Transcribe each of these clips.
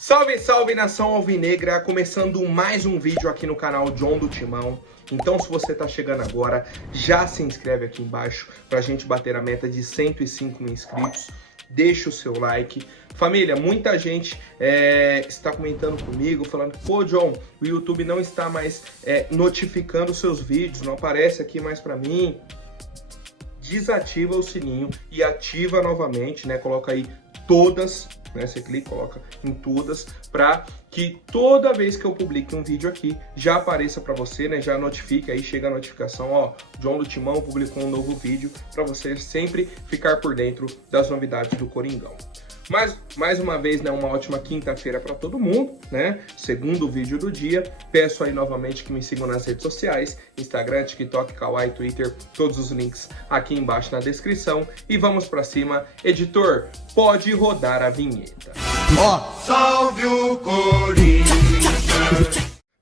Salve, salve, nação alvinegra! Começando mais um vídeo aqui no canal John do Timão. Então, se você tá chegando agora, já se inscreve aqui embaixo pra gente bater a meta de 105 mil inscritos. Deixa o seu like. Família, muita gente está comentando comigo, falando: pô, John, o YouTube não está mais notificando seus vídeos, não aparece aqui mais pra mim. Desativa o sininho e ativa novamente, né? Coloca aí todas, né? Você clica, coloca em todas, para que toda vez que eu publique um vídeo aqui, já apareça para você, né? Já notifique, aí chega a notificação, ó, John do Timão publicou um novo vídeo, para você sempre ficar por dentro das novidades do Coringão. Mas, mais uma vez, né, uma ótima quinta-feira para todo mundo, né? Segundo vídeo do dia. Peço aí novamente que me sigam nas redes sociais, Instagram, TikTok, Kawaii, Twitter, todos os links aqui embaixo na descrição. E vamos para cima. Editor, pode rodar a vinheta. Ó, salve o Corinthians!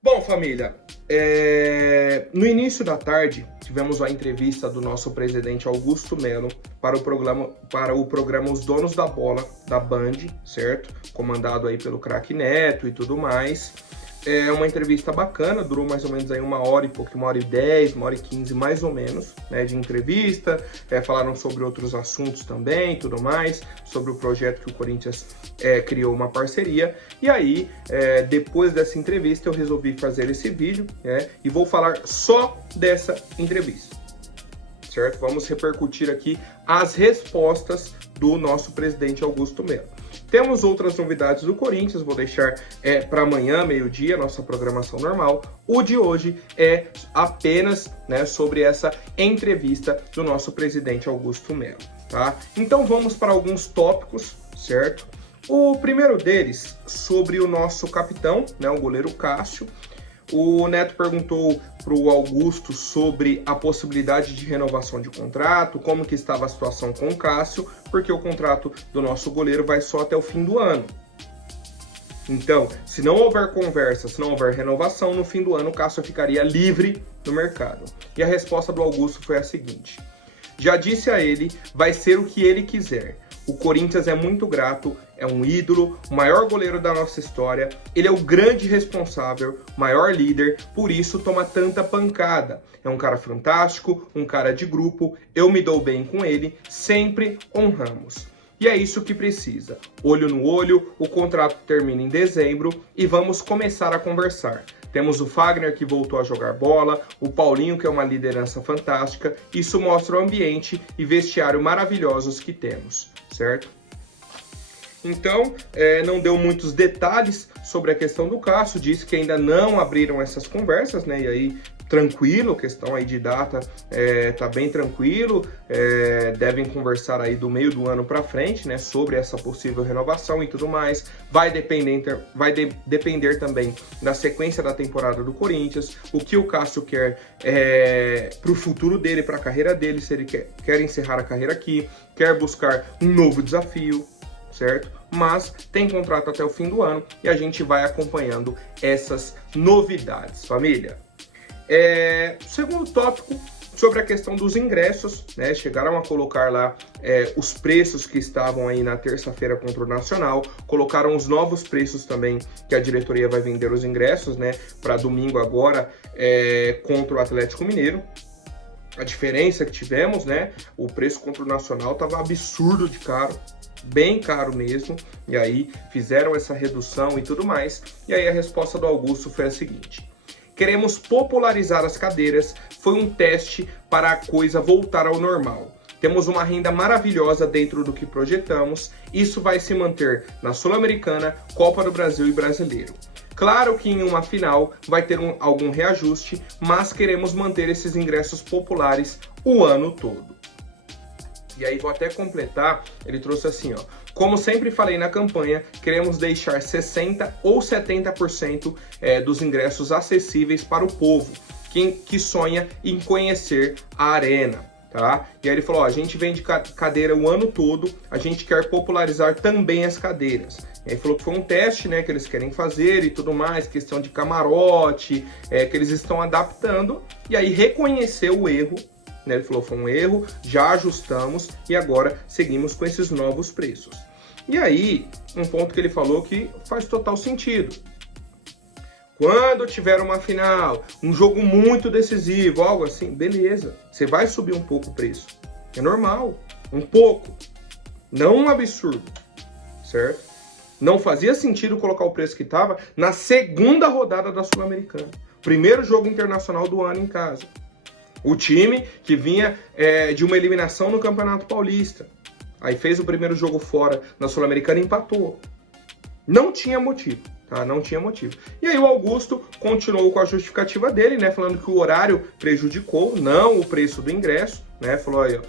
Bom, família, no início da tarde, tivemos a entrevista do nosso presidente Augusto Melo para o programa Os Donos da Bola, da Band, certo? Comandado aí pelo craque Neto e tudo mais. É uma entrevista bacana, durou mais ou menos aí 1h e pouco, 1h10, 1h15 mais ou menos, né, de entrevista. Falaram sobre outros assuntos também, tudo mais, sobre o projeto que o Corinthians criou uma parceria. E aí, depois dessa entrevista, eu resolvi fazer esse vídeo, e vou falar só dessa entrevista, certo? Vamos repercutir aqui as respostas do nosso presidente Augusto Melo. Temos outras novidades do Corinthians, vou deixar para amanhã, meio-dia, nossa programação normal. O de hoje é apenas, né, sobre essa entrevista do nosso presidente Augusto Melo, tá? Então vamos para alguns tópicos, certo? O primeiro deles, sobre o nosso capitão, né, o goleiro Cássio. O Neto perguntou para o Augusto sobre a possibilidade de renovação de contrato, como que estava a situação com o Cássio, porque o contrato do nosso goleiro vai só até o fim do ano. Então, se não houver conversa, se não houver renovação, no fim do ano o Cássio ficaria livre no mercado. E a resposta do Augusto foi a seguinte: já disse a ele, vai ser o que ele quiser. O Corinthians é muito grato, é um ídolo, o maior goleiro da nossa história, ele é o grande responsável, maior líder, por isso toma tanta pancada. É um cara fantástico, um cara de grupo, eu me dou bem com ele, sempre honramos. E é isso que precisa. Olho no olho, o contrato termina em dezembro e vamos começar a conversar. Temos o Fagner, que voltou a jogar bola, o Paulinho, que é uma liderança fantástica. Isso mostra o ambiente e vestiário maravilhosos que temos, certo? Então, não deu muitos detalhes sobre a questão do Cássio, disse que ainda não abriram essas conversas, né? E aí, tranquilo, questão aí de data, tá bem tranquilo, devem conversar aí do meio do ano para frente, né, sobre essa possível renovação e tudo mais. Vai depender também da sequência da temporada do Corinthians, o que o Cássio quer para o futuro dele, para a carreira dele, se ele quer encerrar a carreira aqui, quer buscar um novo desafio, certo? Mas tem contrato até o fim do ano e a gente vai acompanhando essas novidades, família. Segundo tópico, sobre a questão dos ingressos, né? Chegaram a colocar lá os preços que estavam aí na terça-feira contra o Nacional, colocaram os novos preços também que a diretoria vai vender os ingressos, né? Para domingo agora contra o Atlético Mineiro. A diferença que tivemos, né? O preço contra o Nacional estava absurdo de caro, bem caro mesmo, e aí fizeram essa redução e tudo mais. E aí a resposta do Augusto foi a seguinte: queremos popularizar as cadeiras, foi um teste para a coisa voltar ao normal. Temos uma renda maravilhosa dentro do que projetamos, isso vai se manter na Sul-Americana, Copa do Brasil e Brasileiro. Claro que em uma final vai ter algum reajuste, mas queremos manter esses ingressos populares o ano todo. E aí vou até completar, ele trouxe assim, ó: como sempre falei na campanha, queremos deixar 60% ou 70% dos ingressos acessíveis para o povo, que sonha em conhecer a arena, tá? E aí ele falou, ó, a gente vende cadeira o ano todo, a gente quer popularizar também as cadeiras. E aí falou que foi um teste, né, que eles querem fazer e tudo mais, questão de camarote, que eles estão adaptando, e aí reconheceu o erro, né? Ele falou, foi um erro, já ajustamos e agora seguimos com esses novos preços. E aí, um ponto que ele falou que faz total sentido. Quando tiver uma final, um jogo muito decisivo, algo assim, beleza. Você vai subir um pouco o preço. É normal. Um pouco. Não um absurdo. Certo? Não fazia sentido colocar o preço que estava na segunda rodada da Sul-Americana. Primeiro jogo internacional do ano em casa. O time que vinha de uma eliminação no Campeonato Paulista. Aí fez o primeiro jogo fora na Sul-Americana e empatou. Não tinha motivo. Tá? Não tinha motivo. E aí o Augusto continuou com a justificativa dele, né? Falando que o horário prejudicou, não o preço do ingresso, né? Falou aí, ó,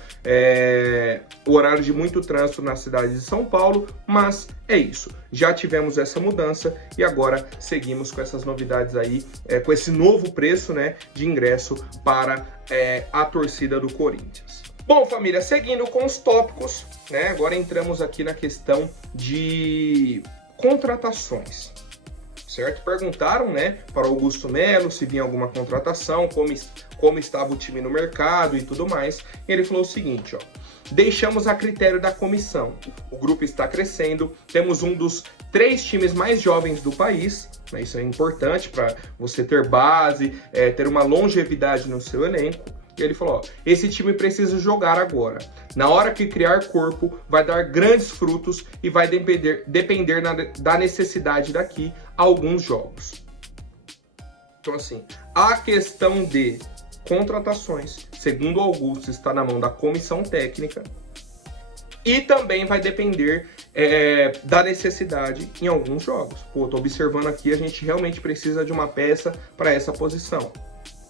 o horário de muito trânsito na cidade de São Paulo, mas é isso. Já tivemos essa mudança e agora seguimos com essas novidades aí, com esse novo preço, né, de ingresso para a torcida do Corinthians. Bom, família, seguindo com os tópicos, né? Agora entramos aqui na questão de contratações. Certo? Perguntaram, né, para Augusto Melo se vinha alguma contratação, como estava o time no mercado e tudo mais. E ele falou o seguinte, ó: deixamos a critério da comissão. O grupo está crescendo, temos um dos 3 times mais jovens do país, né, isso é importante para você ter base, ter uma longevidade no seu elenco. E ele falou, ó, esse time precisa jogar agora. Na hora que criar corpo, vai dar grandes frutos e vai depender da necessidade daqui a alguns jogos. Então, assim, a questão de contratações, segundo o Augusto, está na mão da comissão técnica e também vai depender da necessidade em alguns jogos. Pô, tô observando aqui, a gente realmente precisa de uma peça para essa posição.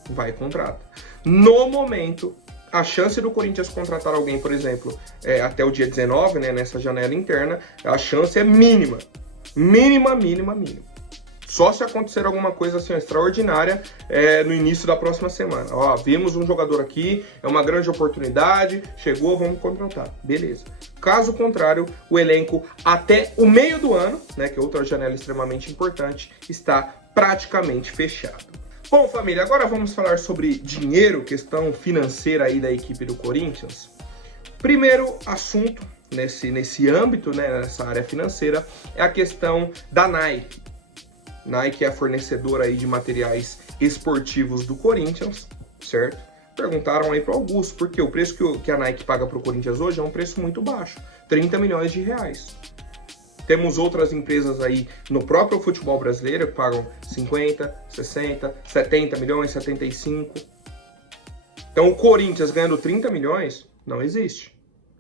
Vai e contrata. No momento, a chance do Corinthians contratar alguém, por exemplo, até o dia 19, né, nessa janela interna, a chance é mínima. Mínima. Só se acontecer alguma coisa assim extraordinária no início da próxima semana. Ó, vimos um jogador aqui, é uma grande oportunidade, chegou, vamos contratar. Beleza. Caso contrário, o elenco até o meio do ano, né, que é outra janela extremamente importante, está praticamente fechado. Bom, família, agora vamos falar sobre dinheiro, questão financeira aí da equipe do Corinthians. Primeiro assunto nesse âmbito, né, nessa área financeira, é a questão da Nike. Nike é a fornecedora aí de materiais esportivos do Corinthians, certo? Perguntaram aí para o Augusto, porque o preço que a Nike paga para o Corinthians hoje é um preço muito baixo, 30 milhões de reais. Temos outras empresas aí no próprio futebol brasileiro que pagam 50, 60, 70 milhões, 75. Então o Corinthians ganhando 30 milhões não existe,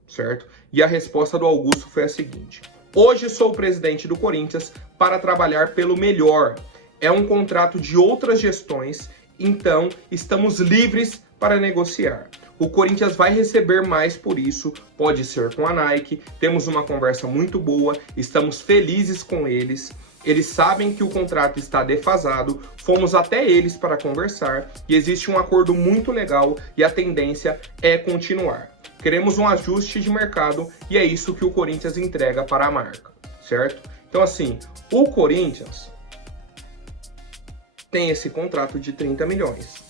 certo? E a resposta do Augusto foi a seguinte: hoje sou o presidente do Corinthians para trabalhar pelo melhor. É um contrato de outras gestões, então estamos livres para negociar. O Corinthians vai receber mais por isso, pode ser com a Nike, temos uma conversa muito boa, estamos felizes com eles, eles sabem que o contrato está defasado, fomos até eles para conversar e existe um acordo muito legal e a tendência é continuar. Queremos um ajuste de mercado e é isso que o Corinthians entrega para a marca, certo? Então assim, o Corinthians tem esse contrato de 30 milhões.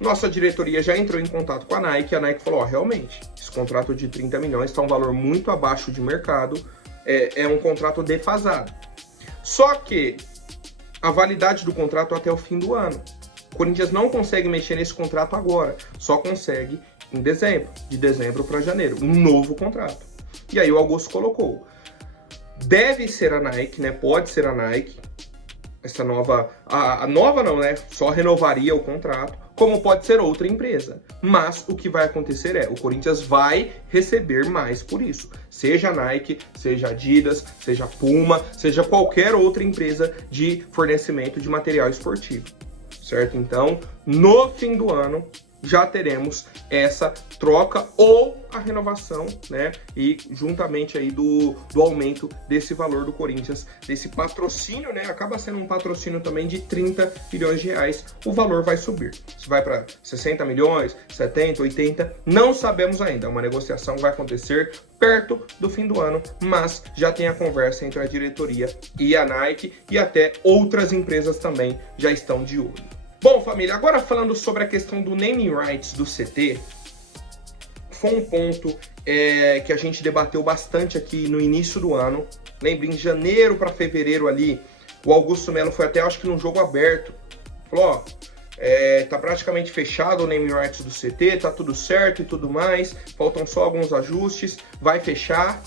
Nossa diretoria já entrou em contato com a Nike falou, ó, realmente, esse contrato de 30 milhões está um valor muito abaixo de mercado, é um contrato defasado. Só que a validade do contrato é até o fim do ano. O Corinthians não consegue mexer nesse contrato agora, só consegue em dezembro, de dezembro para janeiro, um novo contrato. E aí o Augusto colocou, deve ser a Nike, né? Pode ser a Nike, essa nova, a nova não, né? Só renovaria o contrato, como pode ser outra empresa. Mas o que vai acontecer o Corinthians vai receber mais por isso. Seja Nike, seja Adidas, seja Puma, seja qualquer outra empresa de fornecimento de material esportivo, certo? Então, no fim do ano, já teremos essa troca ou a renovação, né? E juntamente aí do aumento desse valor do Corinthians, desse patrocínio, né? Acaba sendo um patrocínio também de 30 milhões de reais. O valor vai subir. Se vai para 60 milhões, 70, 80, não sabemos ainda. Uma negociação vai acontecer perto do fim do ano, mas já tem a conversa entre a diretoria e a Nike e até outras empresas também já estão de olho. Bom, família, agora falando sobre a questão do naming rights do CT, foi um ponto que a gente debateu bastante aqui no início do ano. Lembra, em janeiro para fevereiro ali, o Augusto Melo foi até, acho que num jogo aberto. Falou, ó, tá praticamente fechado o naming rights do CT, tá tudo certo e tudo mais. Faltam só alguns ajustes, vai fechar.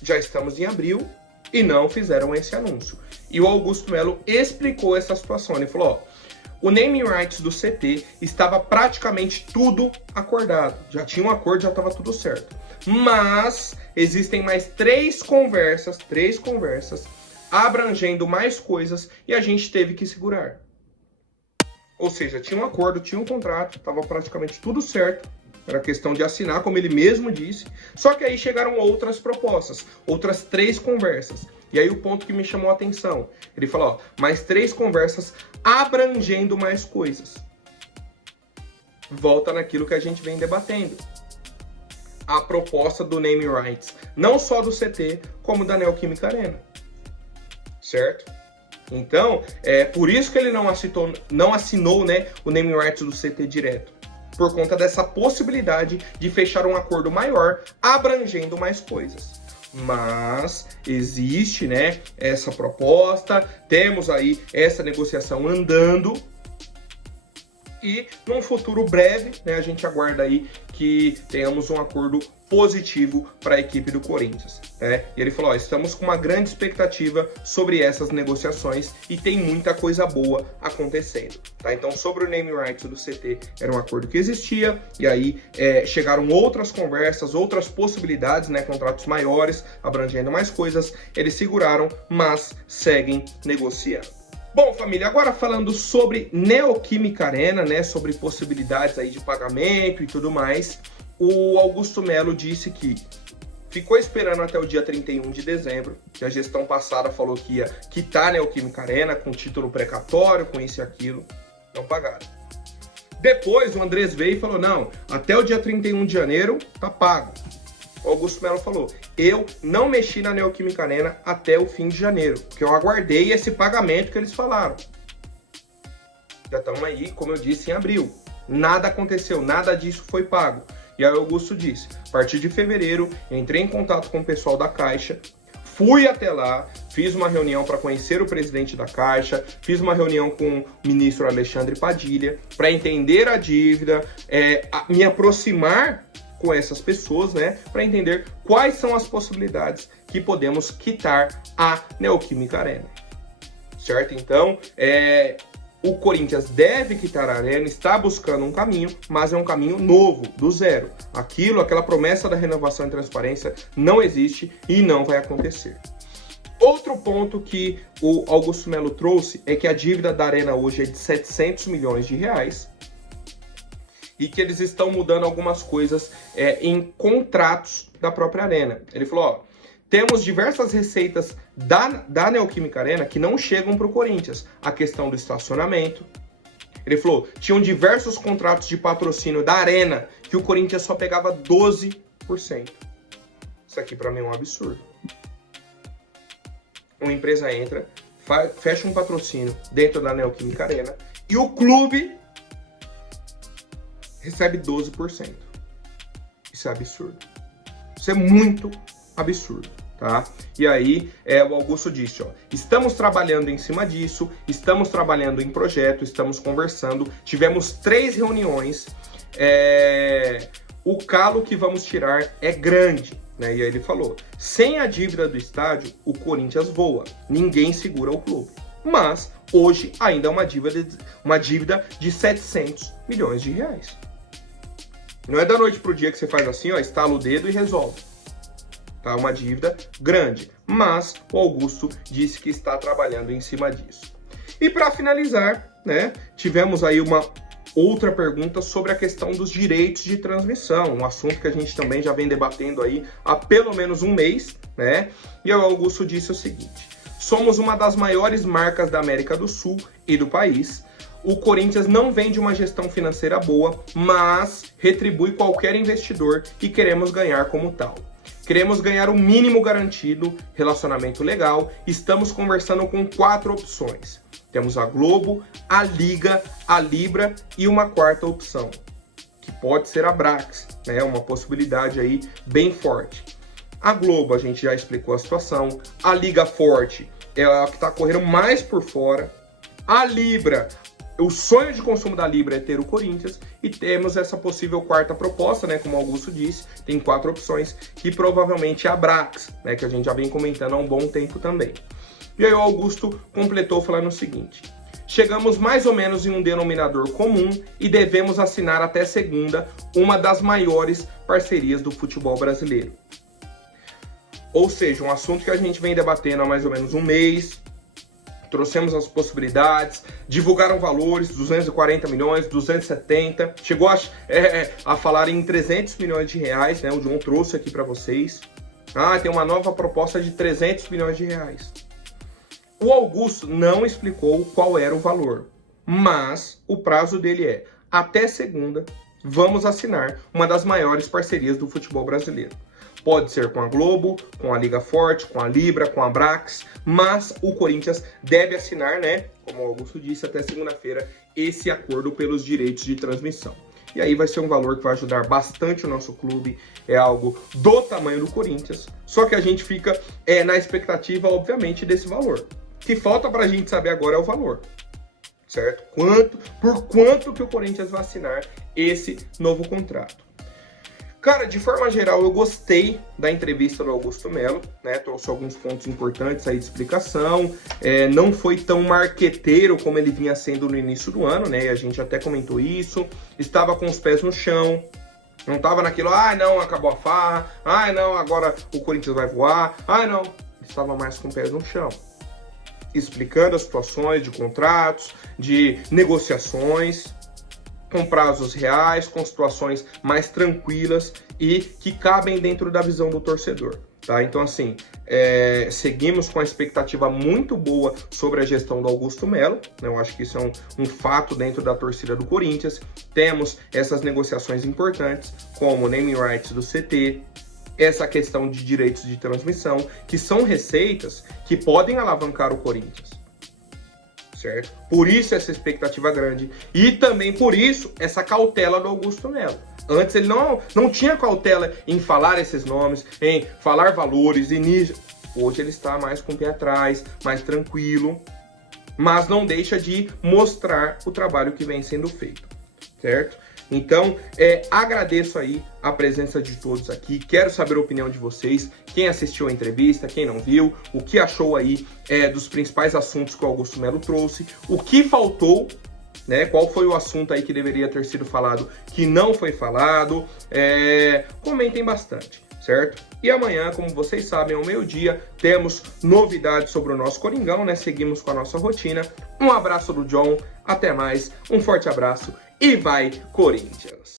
Já estamos em abril e não fizeram esse anúncio. E o Augusto Melo explicou essa situação. Ele falou, ó, o naming rights do CT estava praticamente tudo acordado. Já tinha um acordo, já estava tudo certo. Mas existem mais três conversas abrangendo mais coisas e a gente teve que segurar. Ou seja, tinha um acordo, tinha um contrato, estava praticamente tudo certo. Era questão de assinar, como ele mesmo disse. Só que aí chegaram outras propostas, outras 3 conversas. E aí o ponto que me chamou a atenção, ele falou, ó, mais 3 conversas abrangendo mais coisas. Volta naquilo que a gente vem debatendo. A proposta do naming rights, não só do CT, como da Neoquímica Arena. Certo? Então, é por isso que ele não assinou, né, o naming rights do CT direto. Por conta dessa possibilidade de fechar um acordo maior, abrangendo mais coisas. Mas existe, né, essa proposta, temos aí essa negociação andando. E num futuro breve, né, a gente aguarda aí que tenhamos um acordo positivo para a equipe do Corinthians. Né? E ele falou, ó, estamos com uma grande expectativa sobre essas negociações e tem muita coisa boa acontecendo. Tá? Então, sobre o naming rights do CT, era um acordo que existia, e aí chegaram outras conversas, outras possibilidades, né, contratos maiores, abrangendo mais coisas, eles seguraram, mas seguem negociando. Bom, família, agora falando sobre Neoquímica Arena, né, sobre possibilidades aí de pagamento e tudo mais, o Augusto Melo disse que ficou esperando até o dia 31 de dezembro, que a gestão passada falou que ia quitar a Neoquímica Arena com título precatório, com isso e aquilo, não pagaram. Depois o Andrés veio e falou, não, até o dia 31 de janeiro tá pago. O Augusto Melo falou, eu não mexi na Neoquímica Arena até o fim de janeiro, porque eu aguardei esse pagamento que eles falaram. Já estamos aí, como eu disse, em abril. Nada aconteceu, nada disso foi pago. E aí o Augusto disse, a partir de fevereiro, entrei em contato com o pessoal da Caixa, fui até lá, fiz uma reunião para conhecer o presidente da Caixa, fiz uma reunião com o ministro Alexandre Padilha, para entender a dívida, me aproximar com essas pessoas, né, para entender quais são as possibilidades que podemos quitar a Neoquímica Arena, certo? Então, o Corinthians deve quitar a Arena, está buscando um caminho, mas é um caminho novo, do zero. Aquela promessa da renovação e transparência não existe e não vai acontecer. Outro ponto que o Augusto Melo trouxe é que a dívida da Arena hoje é de 700 milhões de reais, e que eles estão mudando algumas coisas em contratos da própria Arena. Ele falou, ó, temos diversas receitas da Neoquímica Arena que não chegam para o Corinthians. A questão do estacionamento. Ele falou, tinham diversos contratos de patrocínio da Arena que o Corinthians só pegava 12%. Isso aqui para mim é um absurdo. Uma empresa entra, fecha um patrocínio dentro da Neoquímica Arena e o clube recebe 12%. Isso é absurdo. Isso é muito absurdo, tá? E aí, o Augusto disse, ó, estamos trabalhando em cima disso, estamos trabalhando em projeto, estamos conversando, tivemos 3 reuniões, o calo que vamos tirar é grande, né? E aí ele falou, sem a dívida do estádio, o Corinthians voa, ninguém segura o clube. Mas, hoje, ainda é uma dívida de 700 milhões de reais. Não é da noite pro dia que você faz assim, ó, estala o dedo e resolve. Tá? Uma dívida grande. Mas o Augusto disse que está trabalhando em cima disso. E para finalizar, né, tivemos aí uma outra pergunta sobre a questão dos direitos de transmissão, um assunto que a gente também já vem debatendo aí há pelo menos um mês, né? E o Augusto disse o seguinte, somos uma das maiores marcas da América do Sul e do país. O Corinthians não vem de uma gestão financeira boa, mas retribui qualquer investidor e queremos ganhar como tal. Queremos ganhar o mínimo garantido, relacionamento legal, estamos conversando com 4 opções. Temos a Globo, a Liga, a Libra e uma 4ª opção, que pode ser a Brax, né? Uma possibilidade aí bem forte. A Globo, a gente já explicou a situação. A Liga Forte é a que está correndo mais por fora. A Libra, o sonho de consumo da Libra é ter o Corinthians. E temos essa possível quarta proposta, né? Como o Augusto disse, tem 4 opções, que provavelmente é a Brax, né? Que a gente já vem comentando há um bom tempo também. E aí o Augusto completou falando o seguinte: chegamos mais ou menos em um denominador comum e devemos assinar até segunda uma das maiores parcerias do futebol brasileiro. Ou seja, um assunto que a gente vem debatendo há mais ou menos um mês, trouxemos as possibilidades, divulgaram valores, 240 milhões, 270, chegou a falar em 300 milhões de reais, né? O John trouxe aqui para vocês. Tem uma nova proposta de 300 milhões de reais. O Augusto não explicou qual era o valor, mas o prazo dele é: até segunda, vamos assinar uma das maiores parcerias do futebol brasileiro. Pode ser com a Globo, com a Liga Forte, com a Libra, com a Brax, mas o Corinthians deve assinar, né, como o Augusto disse, até segunda-feira, esse acordo pelos direitos de transmissão. E aí vai ser um valor que vai ajudar bastante o nosso clube, é algo do tamanho do Corinthians, só que a gente fica na expectativa, obviamente, desse valor. O que falta pra gente saber agora é o valor, certo? Por quanto que o Corinthians vai assinar esse novo contrato. Cara, de forma geral, eu gostei da entrevista do Augusto Melo, né? Trouxe alguns pontos importantes aí de explicação. Não foi tão marqueteiro como ele vinha sendo no início do ano, né? E a gente até comentou isso. Estava com os pés no chão. Não estava naquilo, não, acabou a farra. Não, agora o Corinthians vai voar. Não. Estava mais com os pés no chão, explicando as situações de contratos, de negociações, com prazos reais, com situações mais tranquilas e que cabem dentro da visão do torcedor, tá? Então, assim, seguimos com a expectativa muito boa sobre a gestão do Augusto Melo, né? Eu acho que isso é um fato dentro da torcida do Corinthians. Temos essas negociações importantes, como o naming rights do CT, essa questão de direitos de transmissão, que são receitas que podem alavancar o Corinthians, certo? Por isso essa expectativa grande e também por isso essa cautela do Augusto Melo. Antes ele não tinha cautela em falar esses nomes, em falar valores, hoje ele está mais com o pé atrás, mais tranquilo, mas não deixa de mostrar o trabalho que vem sendo feito, certo? Então, agradeço aí a presença de todos aqui, quero saber a opinião de vocês, quem assistiu a entrevista, quem não viu, o que achou aí dos principais assuntos que o Augusto Melo trouxe, o que faltou, né? Qual foi o assunto aí que deveria ter sido falado, que não foi falado, comentem bastante, certo? E amanhã, como vocês sabem, ao meio-dia, temos novidades sobre o nosso Coringão, né? Seguimos com a nossa rotina. Um abraço do John, até mais, um forte abraço e vai Corinthians!